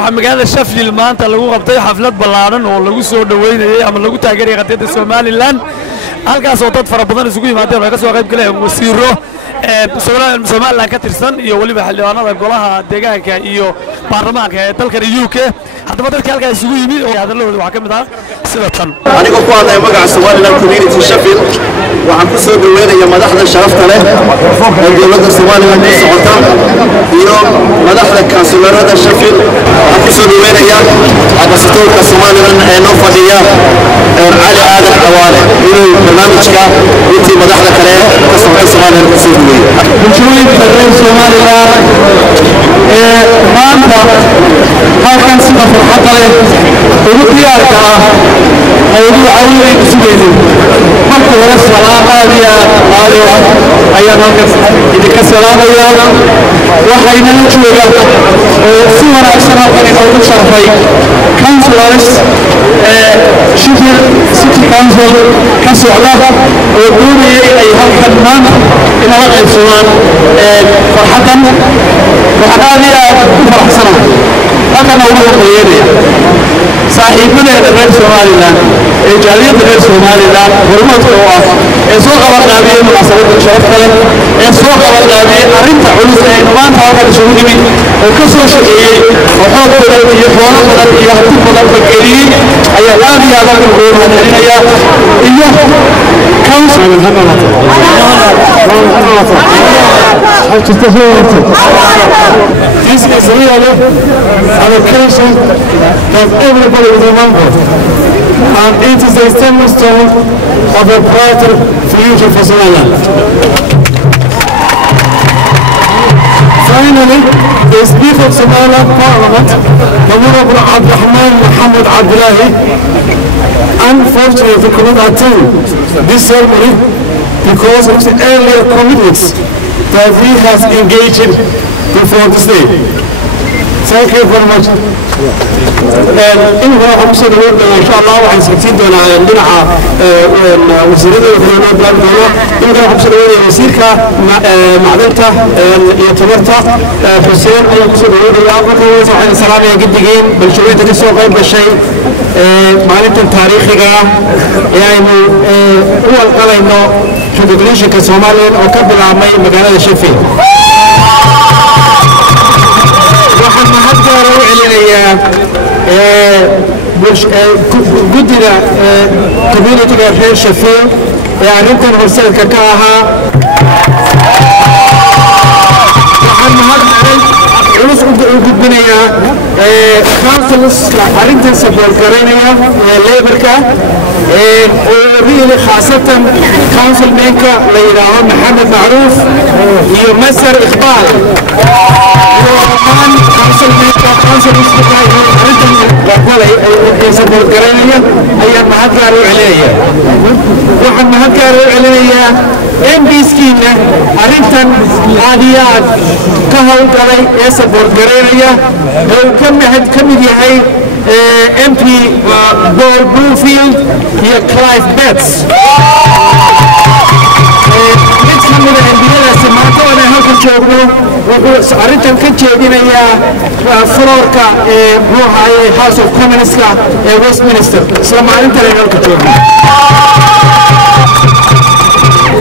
waxaa magaalada Sheffield maanta lagu qabtay xaflad ballaaran oo lagu soo dhaweynayay ama lagu taageeray qadiyadda Somaliland halkaas oo dad fara badan isugu yimaadeen oo ka soo qayb galeen wasiiro Somaliland ka tirsan iyo waliba xildhibaanada golaha deegaanka iyo baarlamaanka ee dalka UK haddaba dadka halkaas isugu yimid oo hadalladooda waxa kamid ah sida tan aniga ku hadlay magaca Somaliland community Sheffield waxaan ku soo dhaweynayaa madaxda sharafta leh ee dowladda Somaliland ee socota iyo madaxda kansularada Sheffield waxaan ku soo dhaweynayaa aqoonsiga Somaliland ee noo fadhiya Ali Aadan Xawaale inuu barnaamijka intii madaxda kale ka socda Somaliland ku soo dhaweeyo bulshooyinka reer Somaliland maanta halkan sida farxadda leh ugu diyaarka ah ay ugu caawinayaan ku sugayeen marka hore salaam aad iyo aad ayaan halkaas idinka salaamayaa waxayna joogaan si wanaagsan halkan inoogu sharfay councilors Sheffield City Council ka socda oo doonayay inay halkan maanta inala qaybsadaan farxaddan waxaan aad iyo aad u faraxsanahay halkan ugu horeeynaya saaxiibadeeda reer Somaliland ee jaaliyadda reer Somaliland hormuudka u ah ee soo qabanqaabiyay munaasabadda sharafta leh ee soo qabanqaabiyay arrinta culus ee maanta halkan isugu nimid oo ka soo shaqeeyey oo xoog badan iyo xoolo badan iyo hanti badan bageliyey ayaa aad iyo aad ugu mahadcelinaya iyo This is really an occasion that everybody will remember, and it is a stepping stone of a brighter future for Somaliland. Finally, the Speaker of Somaliland Parliament, Honorable Abdurrahman Mohammed Abdullahi, unfortunately could not attend this ceremony because of the earlier commitments that he has engaged in before this day. Thank you very much. إن هو خمسة دول إن شاء الله وعن 60 دول عندنا وزيرة الخدمات بلاد دولة إن هو خمسة دول وزير كمعدنته يتمرته حسين أي خمسة دول يا أبو وعن سلام يا جديين بالشوية تسوق غير بالشيء معلومة تاريخي يعني هو القلة إنه تدريش كسومالين أو قبل عامي مجال الشفين waxaan mahad gaar ah u celinayaa guddiga community-ga reer Sheffield ee arrintan horseedka ka ahaa waxaan mahad culus u gudbinayaa councilska arrintan support garaynaya laborka oo really khaasatan councilmanka la yidhaaho Maxamed Macruuf iyo Masar Iqbaal وكمان council support garanaya ayaa mahad gaar u celinaya waxaan mahad gaar u celinayaa MPskiina arrintan aad iyo aad ka howlgalay ee support garanaya oo ka mid yahay MP Paul Bloomfield iyo Clive Betts mid ka mid ah MPyadaasi maanta oo aan halkan joogno wuxuu arrintan ka jeedinayaa floorka House of Commons ee Westminster isla maalintan ay halka joogno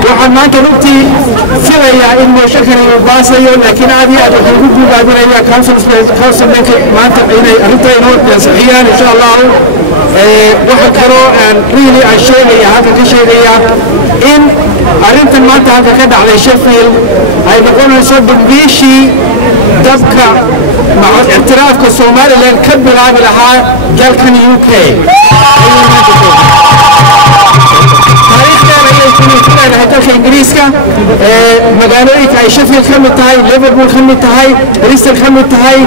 waxaan maanta runtii filayaa in mooshankani uu baasayo laakiin aad iyo aad waxaan ugu guubaabinayaa councilmanka maanta inay arrintan inoo ansixiyaan insha Allah waxa kaloo aan really aan sheegaya halkan ka sheegaya in arrintan maanta halka ka dhacday Sheffield ay noqonayso dambiishii dabka اعترافك Somaliland ka bilaabi lahaa dalkan UK dalka Ingiriiska magaalooyinka ay Sheffield ka mid tahay Liverpool ka mid tahay Bristol ka mid tahay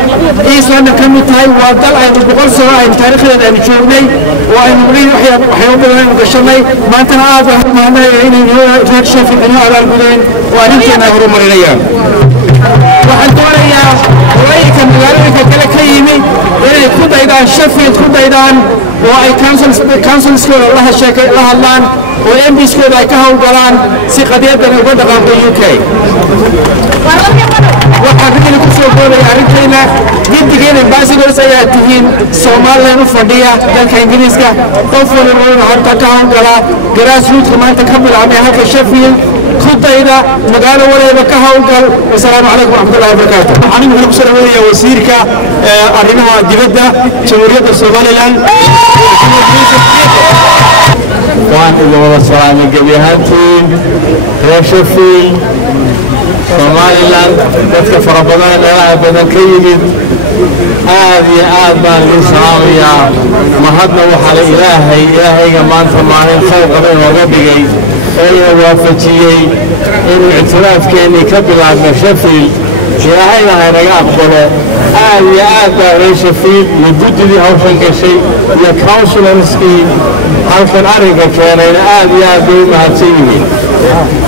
East London ka mid tahay waa dal aynu 100 sano aynu taariikhdeeda aynu joognay oo aynu waxyaabo badan aynu gashanay maantana aad waxaan mahadnaqayaa inaynu reer Sheffield inoo abaalgudeen oo arrinteena horumarinayaan waxaan doonayaa haweenka magaalooyinka kale ka yimi inay ku daydaan Sheffield ku daydaan oo ay councilskooda la hadlaan وMPs كود أي كهون قلان سقدية بنقول دقام UK وحقيقة كسر قول ياركينا جديين ambassador سيأتين Somaliland وفدية دل كإنجليز كا طفل الروح هرتا كهون قلا grassroots كمان تكمل عميها كشفيل خطة إذا مقالة ولا إذا كهون قل والسلام عليكم ورحمة الله وبركاته. أنا من كسر قول يا وزيرك أرينها دبدة جمهورية Somaliland وأن إذا والله السلام الجبيهاتين Sheffield Somaliland dadka fara badan ee badan ka yimid aad iyo aad baan u salaamayaa mahadna waxa la ilaahayga maanta maalin khayr qaban ooga dhigay ee waafajiyay in ictiraafkeeni ka bilaabno Sheffield ilaahayna haynaga aqbalo aad iyo aad baan Sheffield mudadii hawshan gashay iyo councilorskii halkan arrinka keenayna aad iyo aad u mahadsan yihiin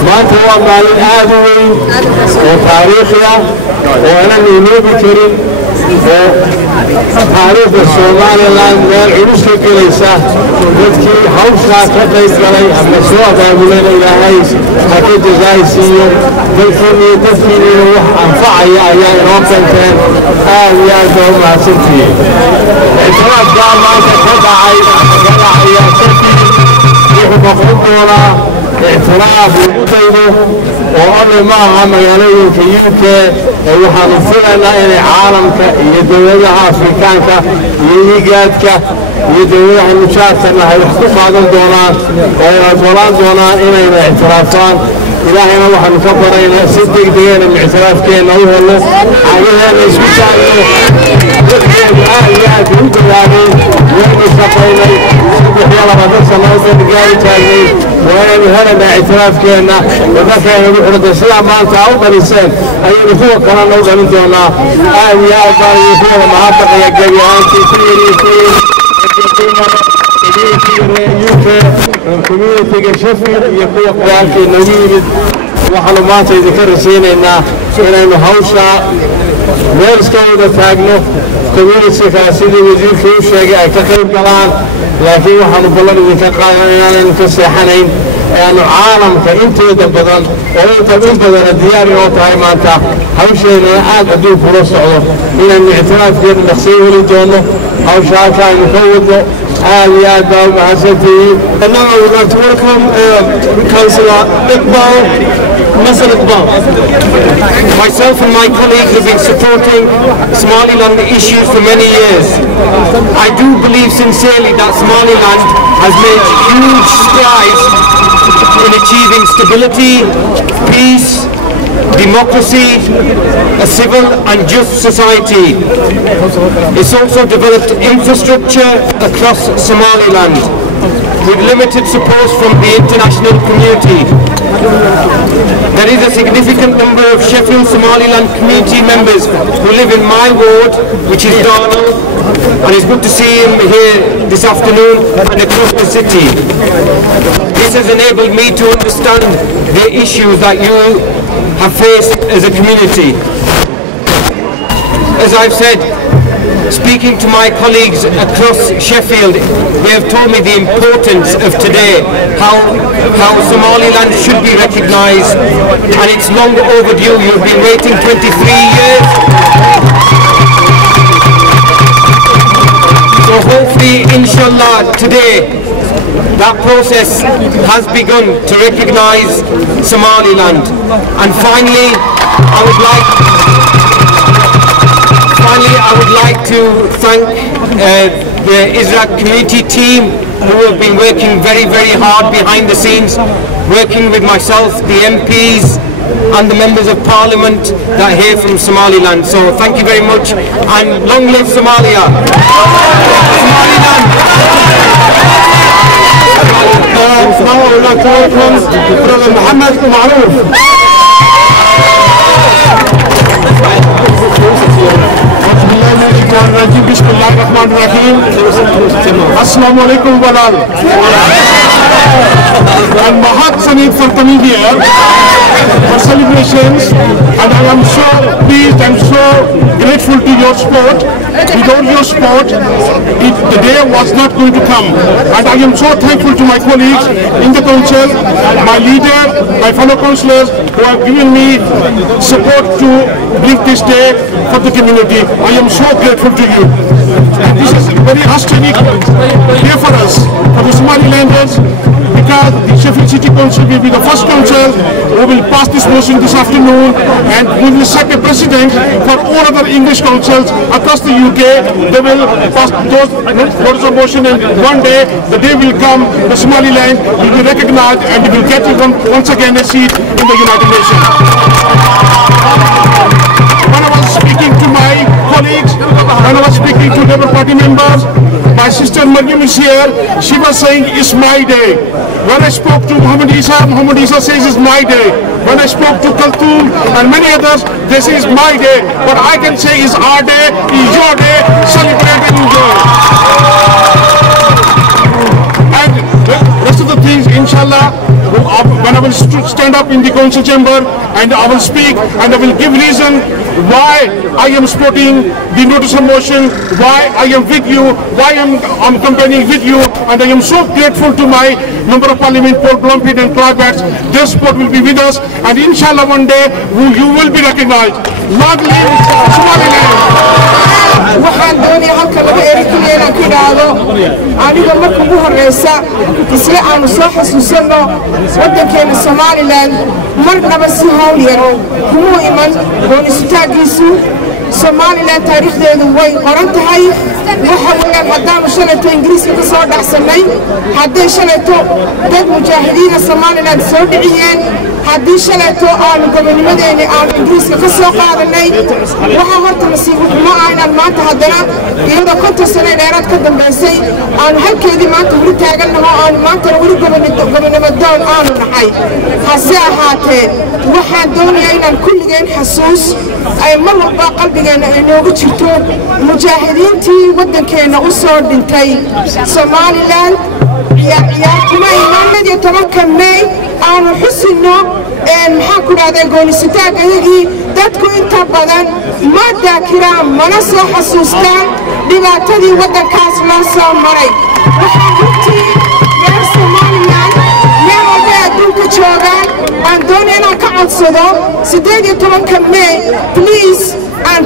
maanta waa maalin aad u weyn oo taariikhi ah oo aanan iloobi karin oo taariikhda Somaliland meel culus ka gelaysa dadkii hawshaa ka qayb galay ama soo abaabuleen ilaahay ha ka jazaaysiiyo dadkiina wax anfacaya ayaa inoo keenteen aad iyo aad baa u mahadsantihiin ictiraafkaa maanta ka dhacay ayaa Sheffield wuxuu noqon doonaa اعتراف وجوده وأنا معها مجالوك UK وحنا فعلا إن عالمك يدورها أفريقيانك يجادك يدورها المشاكل هاي حكومة دونان ودولان دونان إلى الاعترافان إلهنا وحنا كبرين صدق دين الاعتراف كين أيها الله عليها نسبة يا جود يعني ونسبينا يلا ما تصل هذا الجاي تاني وأنا هذا اعتراف كنا وذكر نروح للسلام ما أنت أول إنسان أي نفوق كنا نوصل من دونا يا باي هو ما أعتقد يا جماعة كثير UK community Sheffield يقوى قيادة نوير وحلمات يذكر سيننا إنه هوشة ويرس كودا تاجنو community كاسيدي وزير كيف شيء كتير كلام لكن وحنا بلد يذكر قاعدين نكسحنين يعني عالم كإنتي بدن وأنت من بدن الديار يوتاي مانتا هوشة عاد أدور فرص عور من الاعتراف بين النخسي والجنة هوشة كان يفوض يا دام حسنتي. And now I would like to welcome Councillor Iqbal, Masal Iqbal. Myself and my colleagues have been supporting Somaliland issues for many years. I do believe sincerely that Somaliland has made huge strides in achieving stability, peace, democracy, a civil and just society. It's also developed infrastructure across Somaliland with limited support from the international community. There is a significant number of Sheffield Somaliland community members who live in my ward, which is dhan, and it's good to see him here this afternoon and across the city. This has enabled me to understand the issues that you have faced as a community. As I've said, speaking to my colleagues across Sheffield, they have told me the importance of today, how Somaliland should be recognised, and it's long overdue. You've been waiting 23 years. So hopefully, inshallah, today, that process has begun to recognise Somaliland. And finally, I would like to thank the Israq community team who have been working very, very hard behind the scenes, working with myself, the MPs and the members of parliament that are here from Somaliland. So thank you very much, and long live Somalia. Somaliland. Now I would like to welcome Brother Muhammad Maruf. بسم الله الرحمن الرحيم. السلام عليكم ورحمة الله. and my heart's in it for coming here for celebrations, and I am so pleased and so grateful to your support. Without your support, the day was not going to come. And I am so thankful to my colleagues in the council, my leader, my fellow councillors who have given me support to bring this day for the community. I am so grateful to you. And this is a very historic day for us, for the Somalilanders, because the Sheffield City Council will be the first council who will pass this motion this afternoon, and we will set a precedent for all other English councils across the UK. They will pass those notice of motion, and one day the day will come, the Somaliland will be recognized and we will get once again a seat in the United Nations. When I was speaking to my colleagues, when I was speaking to Labour Party members, my sister Mariam is here. She was saying it's my day. When I spoke to Muhammad Isa says it's my day. When I spoke to Kaltoum and many others, they say it's my day. But I can say it's our day, it's your day. Celebrate and enjoy. And the rest of the things, inshallah, when I will stand up in the council chamber and I will speak and I will give reason why I am supporting the notice of motion, why I am with you, why I'm campaigning with you, and I am so grateful to my Member of Parliament, Paul Blomfield and Clive Batts. Their support will be with us, and inshallah one day you will be recognized. Long live Somaliland! waxaan doonaya halka laga eeriyo inaan ku dhaado aniga marka ugu horeysa isla aanu soo xasuusano wadankeena Somaliland marnaba si hawl yar kuma iman goonisitaagiisu Somaliland taariikhdeedu way qoran tahay waxa weeyaan haddaanu shalayto Ingiriiska ka soo dhacsanay hadday shalayto dad mujaahidiina Somaliland soo dhiciyeen haddii shalayto aanu gobonimadeena aanu Ingiriiska ka soo qaadanay waxa horta nasiib xumo ah inaan maanta haddana iyadoo 50 sano dheeraad ka dambeysay aanu halkeedii maanta weli taagannaho aanu maanta weli gobonimadoon aanu nahay hase ahaatee waxaan doonayaa inaan kulligeen xasuus ay mar walba qalbigeena inoogu jirto mujaahidiintii wadankeena u soo dhintay Somaliland ciyaartuma imaanadii 10 May aanu xusino maxaan ku dhahday goonisitaagayagii dadku inta badan ma daakiraan mana soo xasuustaan dhibaatadii wadankaas loo soo maray waxaan runtii reer Somaliland meel walba adduunka joogaan aan doonaya inaan ka codsado 18 May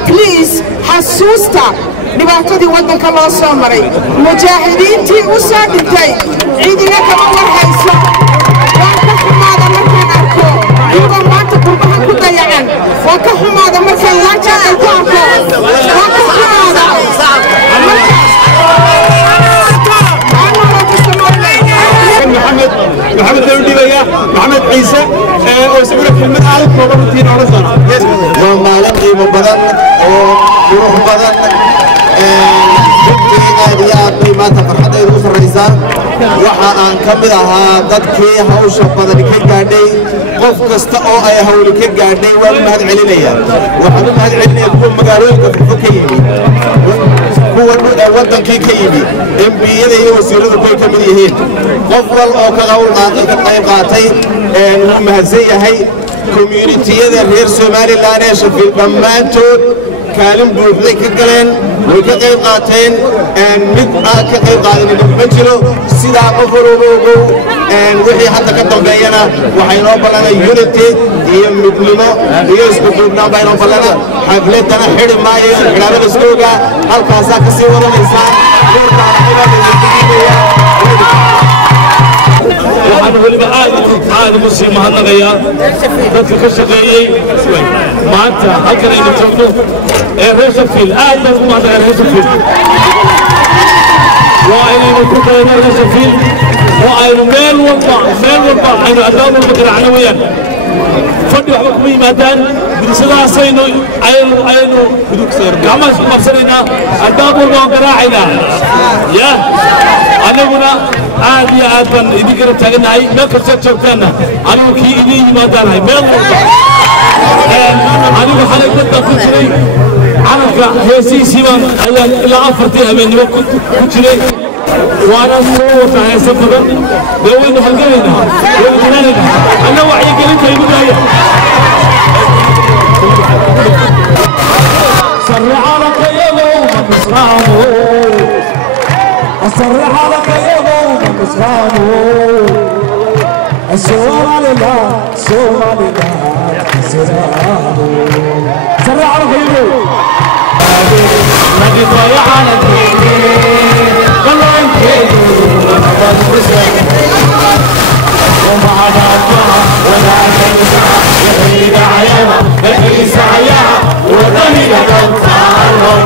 please xasuusta dhibaatadii wadanka loo soo maray mujaahidiintii u soo dhintay ciidina kama warhayso waan ka xumaada markaan arko iyagoo maanta qurbaha ku dayacan waan ka xumaada markaan laajaan ku arko waan ka xumaada محمد دولية محمد عيسى وسبب كلمة عالم وبرتين ورزنا وما لقي مبدن وروح بدن هذه ما تفرحت يدوس الرئيسان وحان كملها dadkii hawsha badan ka gaadhay qof kasta oo ay hawl ka gaadhay waa mahad celinaya waxaan u mahad celinaya kuwa magaalooyinka ka yimid kuwa wadankii ka yimid MPyada iyo wasiiradu way ka mid yihiin qof wal oo ka qayb qaatay uu mahadsan yahay community-yada reer Somaliland ee Sheffield dhammaantood kaalin buuxday ka galeen way ka qayb qaateen mid aan ka qayb qaadanin ma jiro sidaa qof walba wixii hadda ka dambeeyana waxay noo ballanay unity iyo midnimo iyo isku duubnaan baa noo ballana xafladana xidhi maayo xidhaabada iskooga halkaasaa ka sii wadanaysaa waxaan weliba aad ugu sii mahadnaqayaa dadka ka shaqeeyey maanta halkan aynu joogno ee reer Sheffield aad baan ugu mahadnaqayaa reer Sheffield waa inaynu ku dayno reer Sheffield oo aynu meel walba aynu adaan walba garaacno weeyaan fadhi waxba kuma yimaadaan gudisadaasaynu aynu gacmaha isku qabsanaynaa adaan walba aan garaacaynaa ya anaguna aad iyo aad baan idin garab taaganahay meel kastaad joogtaanna anigu kii idin yimaadaanahay meel walba anigu xalay dadbaan ku jiray calanka heesihiisii baan ilaa 4 habeennimo ku jiray وأنا صوت على سفرة دوين حلقينا وإننا أنا وعي قلت لي بداية سرع لك يوم مسرانو أسرع لك يوم مسرانو Somaliland سرع لك يوم نبي ضيع على والله انتهيتوا وما عبادها ولا تنسى يحيي دعيها يحيي سعيها وطني لكم تعالوا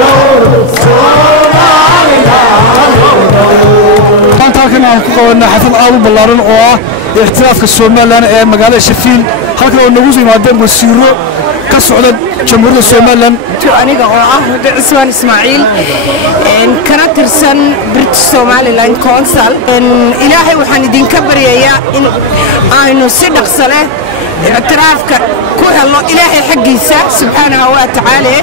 دور maanta halkan aan ku qabanay xaflad aad u ballaaran oo ah ixtiraafka Somaliland ee magaalada Sheffield halkan oo nagu soo yimaadeen wasiiro ka socda jamhuuriyadda Somaliland aniga oo ah Cusmaan Ismaaciil kana tirsan British Somaliland Council ilaahay waxaan idinka baryayaa in aynu si dhaqso leh ictiraafka ku helno ilaahay xaqiisa subhanahu wa ta'ala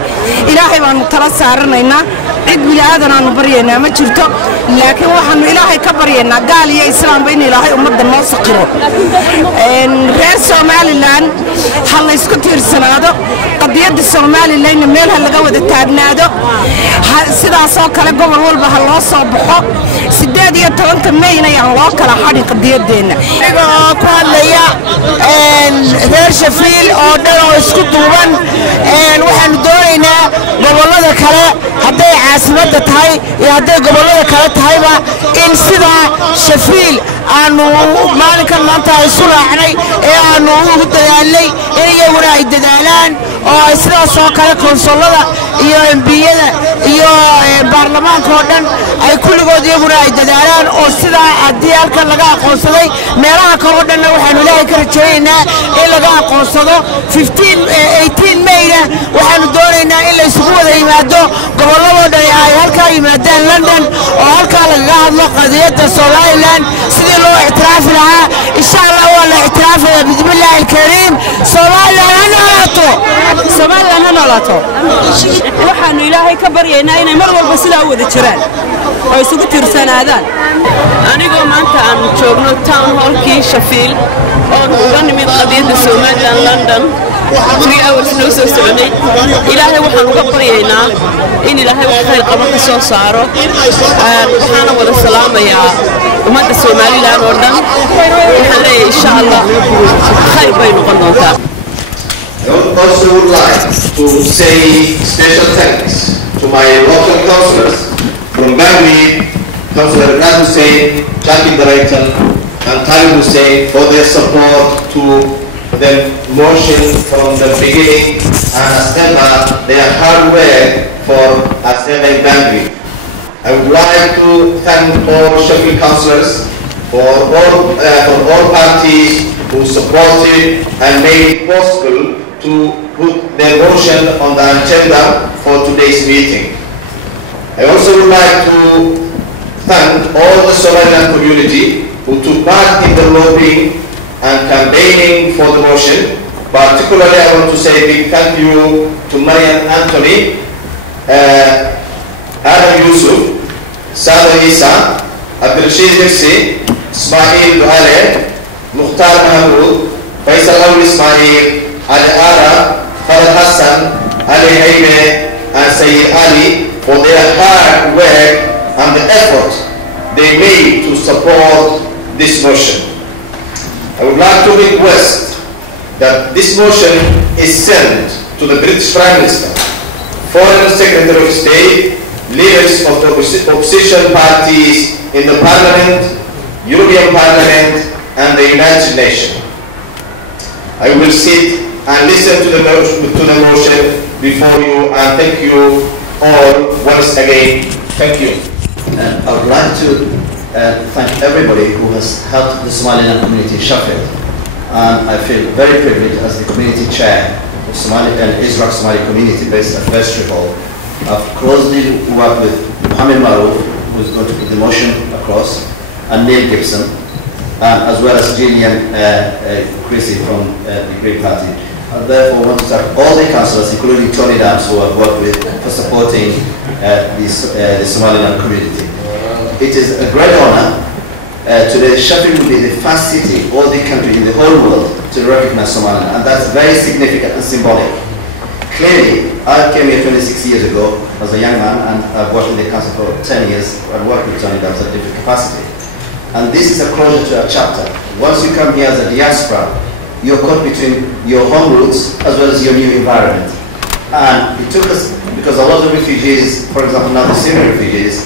ilaahay baan tala saaranaynaa cid bilaadan aanu baryaynaa ma jirto laakiin waxaanu ilaahay ka baryaynaa gaal iyo islaam in ilaahay ummadda noo saqiro reer Somaliland hal isku tiirsanaado qadiyada Somaliland meel hal laga wada taagnaado sidaas oo kale gobol walba hal loo soo baxo 18 May ayaan loo kala xadin qadiyadeena iyaga oo ku hadlaya reer Sheffield oo dhan oo isku duuban waxaan doonaynaa gobolada kale haday caasimada tahay iyo haday gobolada kale tahayba in sida Sheffield aanu maalinkan maanta isu raacnay ee aanu ugu dadaalnay in iyaguna ay dadaalaan oo ay sidaas oo kale konsolada iyo MPyada iyo baarlamaanka oo dhan ay kulligood iyaguna ay dadaalaan oo sida haddii halkan laga aqoonsaday meelaha kale oo dhanna waxaanu ilaahay ka rajaynaynaa in laga aqoonsado 18 Mayna waxaanu doonaynaa in la isugu wada yimaado gobolladoo dhan ay halkaa yimaadaan London oo halkaa lagaga hadlo qadiyadda Somaliland sidii loo ictiraafi lahaa insha Allah waa la ictiraafaya bismillaahi alkariim Somaliland ha noolaato waxaanu ilaahay ka baryaynaa inay mar walba sidaa wada jiraan oo isugu tiirsanaadaan anigoo maanta aan joogno town hallkii Sheffield oo uga nimid qadiyadda Somaliland London 3 hours noo soo soconay ilaahay waxaan uga baryaynaa in ilaahay wax khayr qabo ka soo saaro waxaana wada salaamayaa ummadda Somaliland oo dhan waxaan leeyahay insha Allah khayr bay noqon doontaa I also would like to say special thanks to my local councillors from Bangui, Councillor Imran Hussain, Jackie Director, and Talib Hussain for their support to the motion from the beginning and as ever their hard work for as ever in Bangui. I would like to thank all Sheffield councillors for all parties who supported and made it possible to put their motion on the agenda for today's meeting. I also would like to thank all the Somaliland community who took part in the lobbying and campaigning for the motion. Particularly, I want to say a big thank you to Marian Anthony, Adam Yusuf, Sada Isa, Abdulrashid Hirsi, Ismail Duale, Mukhtar Mahmoud, Faisal Awal Ismail, Ali Ara, Farad Hassan, Ali Haime, and Sayyid Ali for their hard work and the effort they made to support this motion. I would like to request that this motion is sent to the British Prime Minister, Foreign Secretary of State, leaders of the opposition parties in the Parliament, European Parliament, and the United Nations. I will sit and listen to the motion before you, and thank you all once again. Thank you. I would like to thank everybody who has helped the Somaliland community in Sheffield. I feel very privileged as the community chair of Israq Somali community based at Vestry Hall. I've closely worked with Mohammed Maruf, who is going to put the motion across, and Neil Gibson, as well as Gillian Chrissy from the Green Party. and therefore want to thank all the councillors, including Tony Dams, who I've worked with, for supporting the Somaliland community. It is a great honor. Today, Sheffield will be the first city or the country in the whole world to recognize Somaliland, and that's very significant and symbolic. Clearly, I came here 26 years ago as a young man, and I've worked in the council for 10 years and worked with Tony Dams at different capacity. And this is a closure to a chapter. Once you come here as a diaspora, you're caught between your home roots as well as your new environment. And it took us, because a lot of refugees, for example now the Syrian refugees,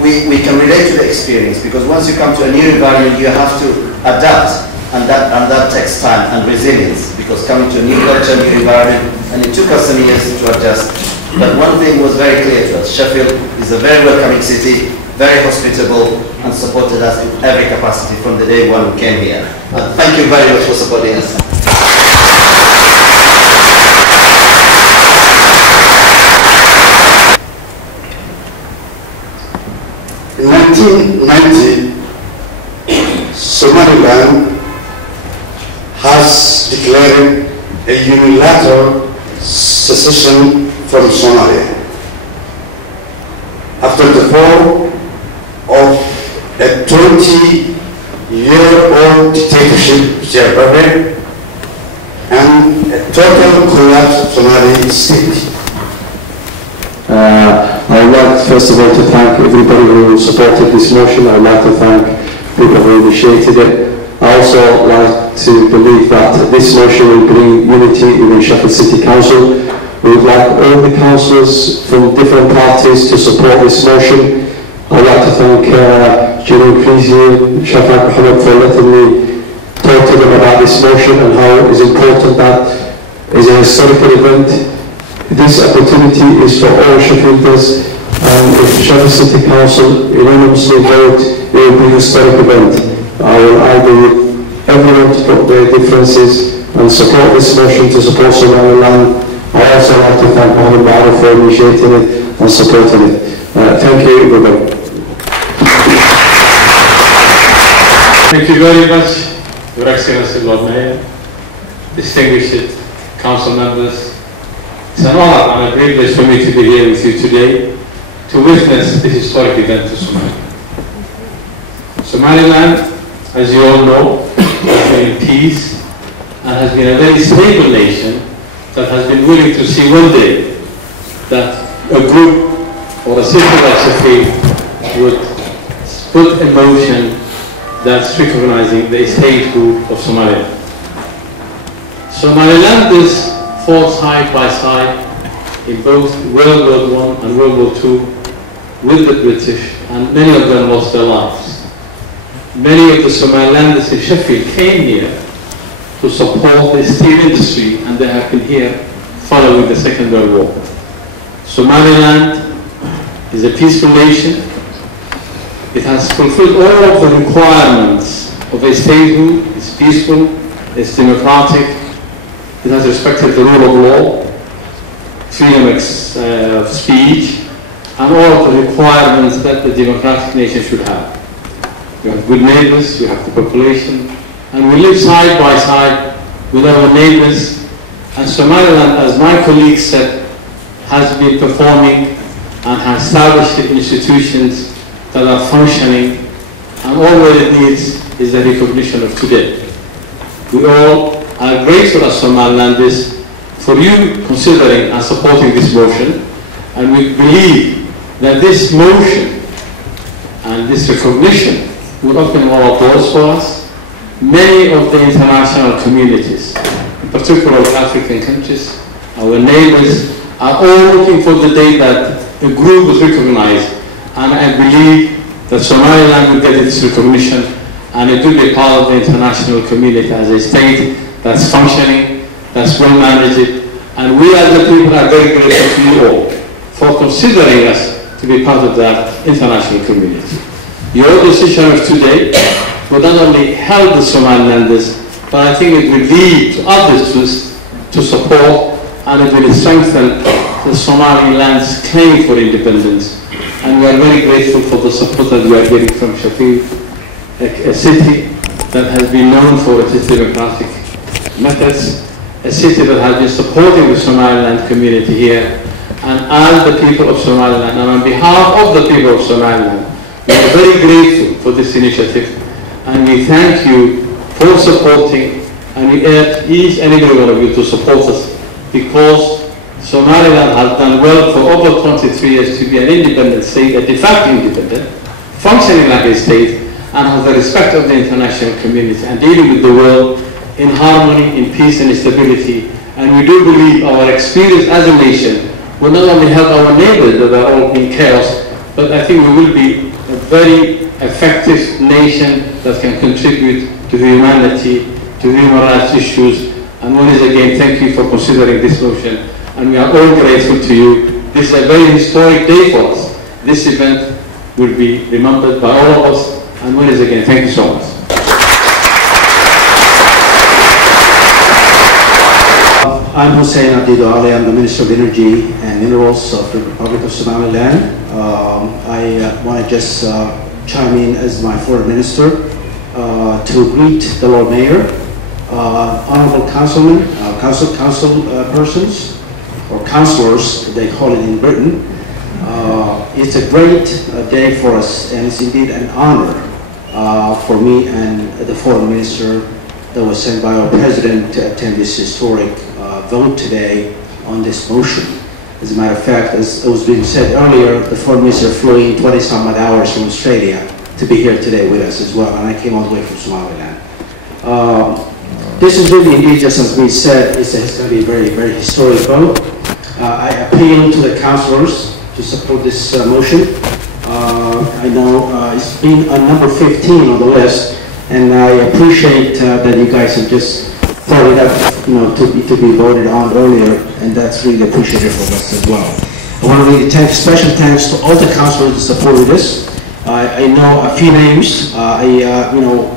we can relate to the experience, because once you come to a new environment you have to adapt, and that takes time and resilience, because coming to a new culture, new environment, and it took us some years to adjust. But one thing was very clear to us: Sheffield is a very welcoming city, very hospitable, and supported us in every capacity from the day one we came here. And thank you very much for supporting us. In 1990, Somaliland has declared a unilateral secession from Somalia after the fall of a 20-year-old dictatorship Zimbabwe and a total collapse of Somali state. I would like first of all to thank everybody who supported this motion. I would like to thank people who initiated it. I also like to believe that this motion will bring unity within Sheffield City Council. We would like all the councillors from different parties to support this motion. I would like to thank General Creasy and Shafak Mohammed for letting me talk to them about this motion and how it is important that it's a historical event. This opportunity is for all Sheffielders, and if Sheffield City Council unanimously vote, it will be a historic event. I will argue with everyone to put their differences and support this motion to support Somaliland. I also like to thank Mohammed Maruf for initiating it and supporting it. Thank you, everybody. Thank you very much, Your Excellency Lord Mayor, distinguished council members. It's an honor and a privilege for me to be here with you today to witness this historic event to Somalia. Somaliland, as you all know, has been in peace and has been a very stable nation that has been willing to see one day that a group or a city like Sheffield would put in motion that's recognizing the statehood of Somalia. Somalilanders fought side by side in both World War I and World War II with the British, and many of them lost their lives. Many of the Somalilanders in Sheffield came here to support the steel industry, and they have been here following the Second World War. Somaliland is a peaceful nation. It has fulfilled all of the requirements of a statehood. It's peaceful, it's democratic, it has respected the rule of law, freedom of speech, and all of the requirements that the democratic nation should have. We have good neighbors, we have the population, and we live side by side with our neighbors. And Somaliland, as my colleague said, has been performing and has established institutions that are functioning, and all that it needs is the recognition of today. We all are grateful as Somalilanders for you considering and supporting this motion, and we believe that this motion and this recognition will open all doors for us. Many of the international communities, in particular of African countries, our neighbors, are all looking for the day that a group is recognized, and I believe that Somaliland will get its recognition and it will be part of the international community as a state that's functioning, that's well managed, and we as the people are very grateful to you all for considering us to be part of that international community. Your decision of today will not only help the Somalilanders, but I think it will lead to others to support, and it will strengthen the Somaliland's claim for independence. And we are very grateful for the support that we are getting from Sheffield, a city that has been known for its democratic methods, a city that has been supporting the Somaliland community here. And as the people of Somaliland, and on behalf of the people of Somaliland, we are very grateful for this initiative, and we thank you for supporting, and we urge each and every one of you to support us, because Somaliland has done well for over 23 years to be an independent state, a de facto independent, functioning like a state, and has the respect of the international community, and dealing with the world in harmony, in peace and stability. And we do believe our experience as a nation will not only help our neighbors that are all in chaos, but I think we will be a very effective nation that can contribute to humanity, to human rights issues. And once again, thank you for considering this motion, and we are all grateful to you. This is a very historic day for us. This event will be remembered by all of us, and once again, thank you so much. I'm Hussein Abdido Ali. I'm the Minister of Energy and Minerals of the Republic of Somaliland. I want to just chime in as my foreign minister to greet the Lord Mayor, honorable councilmen, council persons, or councillors, they call it in Britain. It's a great day for us, and it's indeed an honor for me and the foreign minister that was sent by our president to attend this historic vote today on this motion. As a matter of fact, as was being said earlier, the foreign minister flew in 20-some odd hours from Australia to be here today with us as well, and I came all the way from Somaliland. This is really indeed, just as we said, it's going to be a very, very historic vote. I appeal to the councillors to support this motion. I know it's been number 15 on the list, and I appreciate that you guys have just thought it up, to be voted on earlier, and that's really appreciated from us as well. I want to really special thanks to all the councillors that supported this. I know a few names. I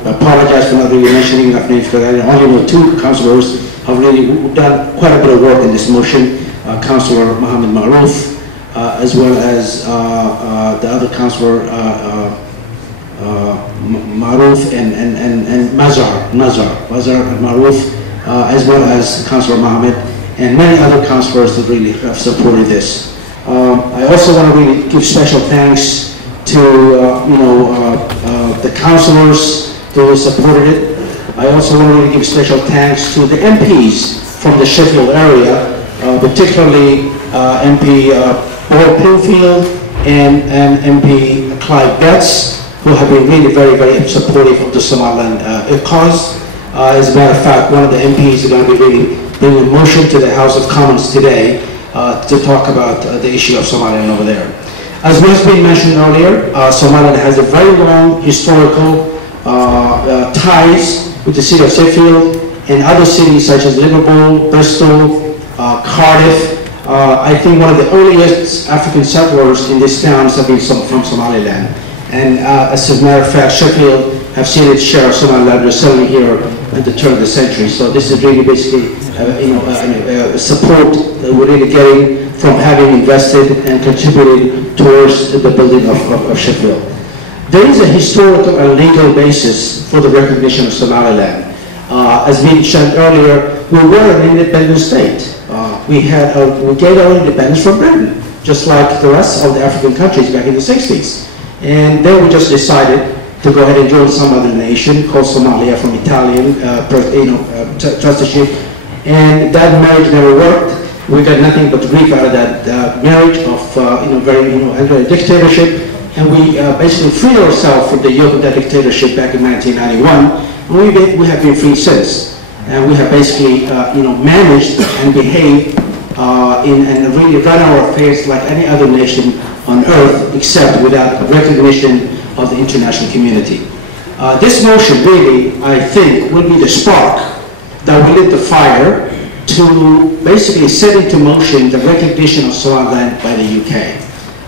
apologize for not really mentioning enough names, but I only know 2 councillors have really done quite a bit of work in this motion. Councillor Mohammed Maruf, as well as the other councillor Maruf and Mazar Maruf, as well as Councillor Mohammed, and many other councillors that really have supported this. I also want to really give special thanks to the councillors who supported it. I also want to really give special thanks to the MPs from the Sheffield area, particularly MP Paul Bloomfield and MP Clive Betts, who have been really very, very supportive of the Somaliland cause. As a matter of fact, one of the MPs is going to be really bringing a motion to the House of Commons today to talk about the issue of Somaliland over there. As was being mentioned earlier, Somaliland has a very long historical ties with the city of Sheffield and other cities such as Liverpool, Bristol, Cardiff. I think one of the earliest African settlers in these towns have been from Somaliland. And as a matter of fact, Sheffield have seen its share of Somaliland settling here at the turn of the century. So this is really basically support that we're really getting from having invested and contributed towards the building of Sheffield. There is a historical and legal basis for the recognition of Somaliland. As mentioned earlier, we were an independent state. We gained our independence from Britain, just like the rest of the African countries back in the 60s. And then we just decided to go ahead and join some other nation called Somalia from Italian trusteeship. And that marriage never worked. We got nothing but grief out of that marriage of under a dictatorship. And we basically freed ourselves from the yoke of that dictatorship back in 1991. And we have been free since. And we have basically managed and behaved and really run our affairs like any other nation on earth, except without recognition of the international community. This motion really, I think, will be the spark that will lit the fire to basically set into motion the recognition of Somaliland by the UK.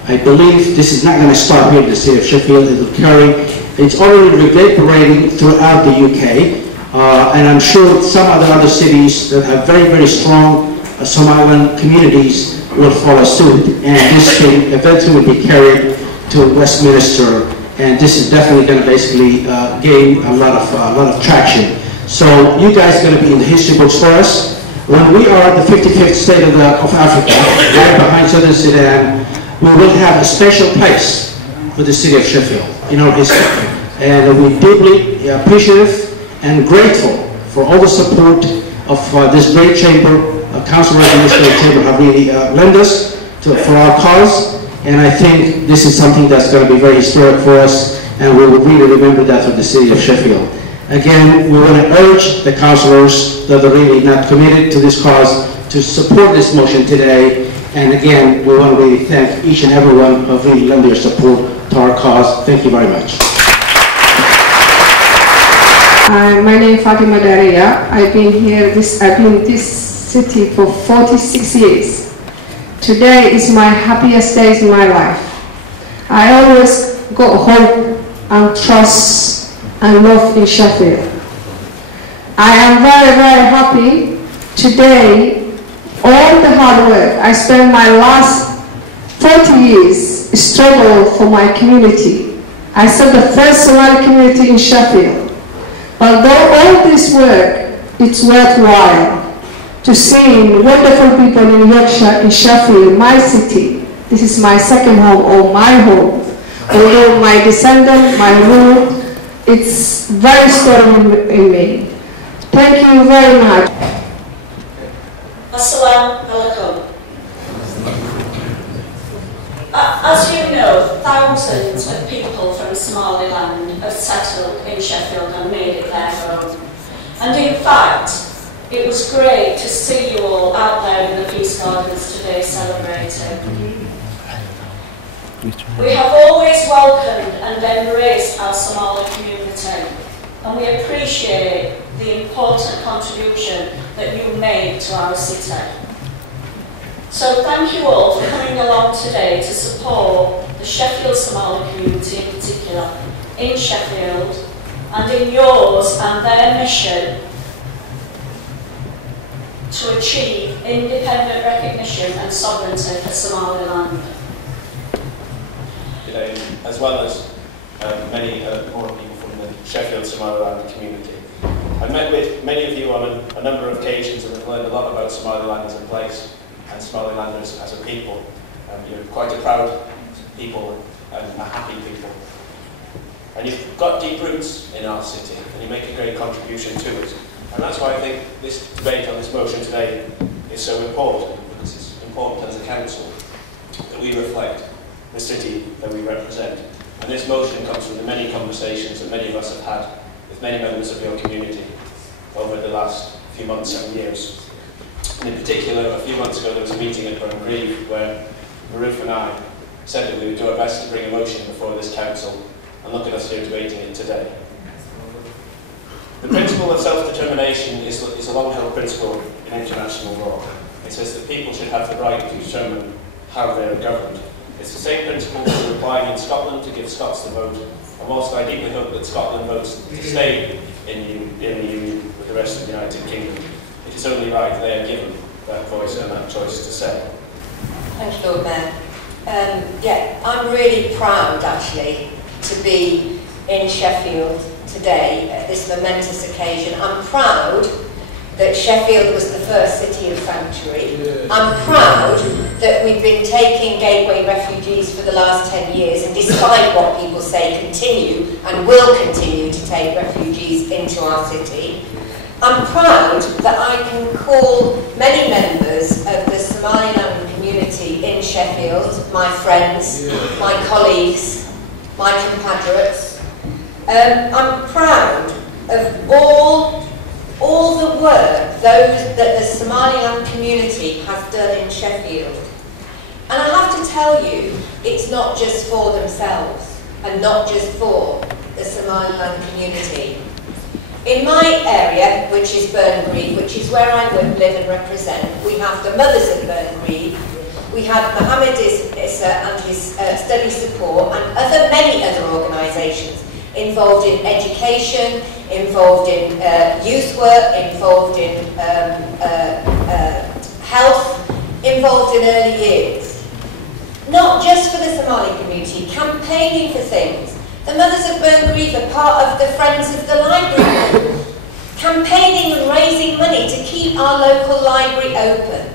I believe this is not going to start here in the city of Sheffield. It will carry, it's already reverberating throughout the UK, and I'm sure some other cities that have very, very strong Somaliland communities will follow suit, and this thing eventually will be carried to Westminster, and this is definitely going to basically gain a lot of traction. So you guys are going to be in the history books for us. When we are the 55th state of Africa, right behind Southern Sudan, we will have a special place for the city of Sheffield in our history. And we're deeply appreciative and grateful for all the support of this great chamber, councillors in this great chamber have really lent us for our cause. And I think this is something that's going to be very historic for us, and we will really remember that for the city of Sheffield. Again, we want to urge the councillors that are really not committed to this cause to support this motion today. And again, we want to really thank each and every one who really lent their support to our cause. Thank you very much. My name is Fatima Daria. I've been in this city for 46 years. Today is my happiest day in my life. I always go home and trust and love in Sheffield. I am very, very happy today. All the hard work I spent my last 40 years struggle for my community. I set the first Somali community in Sheffield. Although all this work, it's worthwhile to see wonderful people in Yorkshire, in Sheffield, my city. This is my second home, or my home. Although my descendant, my root, it's very strong in me. Thank you very much. Assalamu alaikum. As you know, thousands of people from Somaliland have settled in Sheffield and made it their home. And in fact, it was great to see you all out there in the Peace Gardens today celebrating. We have always welcomed and embraced our Somali community, and we appreciate the important contribution that you made to our city. So thank you all for coming along today to support the Sheffield Somali community in particular, in Sheffield, and in yours and their mission to achieve independent recognition and sovereignty for Somaliland. Today, as well as many more people from the Sheffield Somaliland community. I've met with many of you on a number of occasions and have learned a lot about Somaliland as a place and Somalilanders as a people. You're quite a proud people and a happy people. And you've got deep roots in our city and you make a great contribution to it. And that's why I think this debate on this motion today is so important, because it's important as a council that we reflect the city that we represent. And this motion comes from the many conversations that many of us have had with many members of your community over the last few months and years. And in particular, a few months ago there was a meeting at Burngreave where Maruf and I said that we would do our best to bring a motion before this council, and look at us here debating it today. The principle of self-determination is a long-held principle in international law. It says that people should have the right to determine how they are governed. It's the same principle that we're applying in Scotland to give Scots the vote, and whilst I deeply hope that Scotland votes to stay in the Union with the rest of the United Kingdom, it is only right that they are given that voice and that choice to say. Thank you, Lord Mayor. Yeah, I'm really proud, actually, to be in Sheffield today at this momentous occasion. I'm proud that Sheffield was the first city of sanctuary. I'm proud that we've been taking gateway refugees for the last 10 years, and despite what people say, continue and will continue to take refugees into our city. I'm proud that I can call many members of the Somaliland community in Sheffield my friends, my colleagues, my compatriots. I'm proud of all the work that the Somaliland community has done in Sheffield. And I have to tell you, it's not just for themselves and not just for the Somaliland community. In my area, which is Burngreave, which is where I live and represent, we have the Mothers of Burngreave, we have Mohammed Issa and his study support, and many other organisations involved in education, involved in youth work, involved in health, involved in early years. Not just for the Somali community, campaigning for things. The Mothers of Burngreave are part of the Friends of the Library, campaigning and raising money to keep our local library open.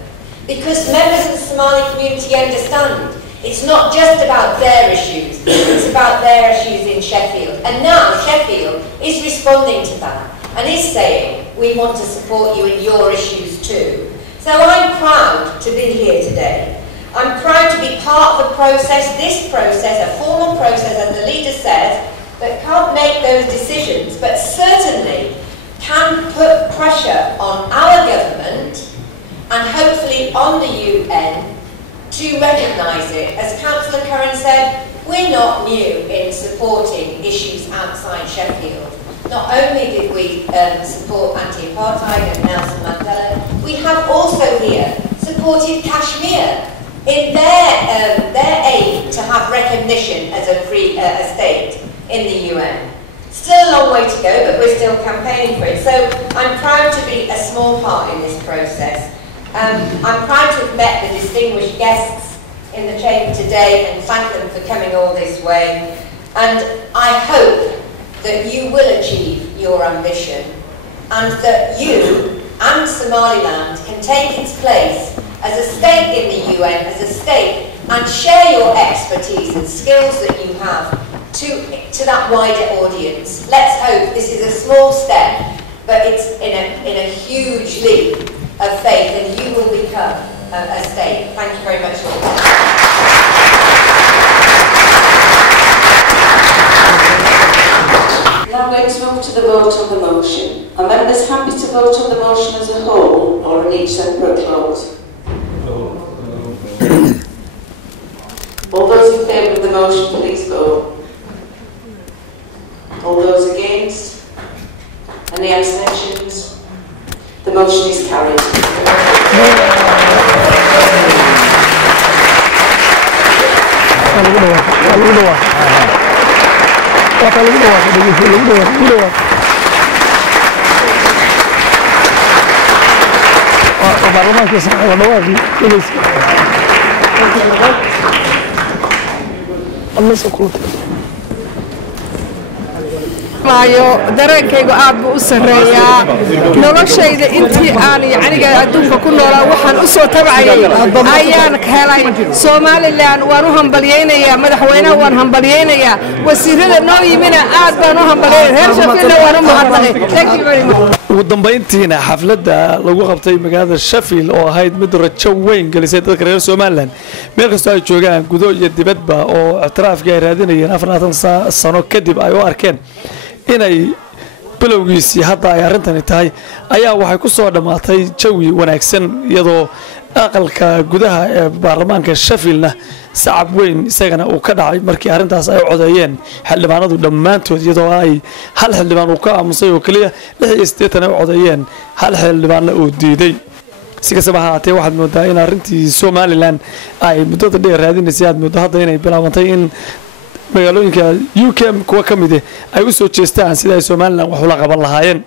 Because members of the Somali community understand it's not just about their issues, it's about their issues in Sheffield. And now Sheffield is responding to that and is saying, we want to support you in your issues too. So I'm proud to be here today. I'm proud to be part of a process, this process, a formal process, as the leader said, that can't make those decisions, but certainly can put pressure on our government and hopefully on the UN to recognise it. As Councillor Curran said, we're not new in supporting issues outside Sheffield. Not only did we support anti-apartheid and Nelson Mandela, we have also here supported Kashmir in their aim to have recognition as a free state in the UN. Still a long way to go, but we're still campaigning for it. So I'm proud to be a small part in this process. I'm proud to have met the distinguished guests in the chamber today and thank them for coming all this way. And I hope that you will achieve your ambition and that you and Somaliland can take its place as a state in the UN, as a state, and share your expertise and skills that you have to that wider audience. Let's hope this is a small step, but it's in a huge leap of faith, and you will become a state. Thank you very much all. Now I'm going to move to the vote on the motion. Are members happy to vote on the motion as a whole or in each separate vote? All those in favour of the motion, please vote. All those against? Any abstentions? The motion is carried. dareenkaygu aad buu u sareeyaa noloshayda intii aan yacniga adduunka ku noolaa waxaan u soo tabcayay ayaan helay Somaliland waan u hambalyeynaya madaxweynaha waan hambalyeynaya wasiirada noo yimina aad baan u hambalyeynaya reer Sheffield waan u mahadnaqay thank you very much ugu dambeyntiina xafladda lagu qabtay magaalada Sheffield oo ahayd mid rajo weyn gelisay dadka reer Somaliland meel kasta ay joogaan gudo iyo dibadba oo ictiraafka ay raadinayeen 40 sano kadib ay u arkeen inay bilowgiisii hadda ay arintani tahay ayaa waxay ku soo dhamaatay jawi wanaagsan iyadoo aqalka gudaha ee baarlamaanka Sheffieldna sacab weyn isagana uu ka dhacay markii arintaas ay codeeyeen xildhibaanadu dhammaantood iyadoo ay hal xildhibaan uu ka aamusay oo kaliya 68 ay codeeyeen hal xildhibaanna uu diiday si kastaba ha ahaatee waxaad moodaa in arintii Somaliland ay muddada dheer raadinaysay aad moodaa hadda inay bilaabantay in magaalooyinka UK kuwa kamid ah ay u soo jeestaan sida ay Somaliland wax ula qaban lahaayeen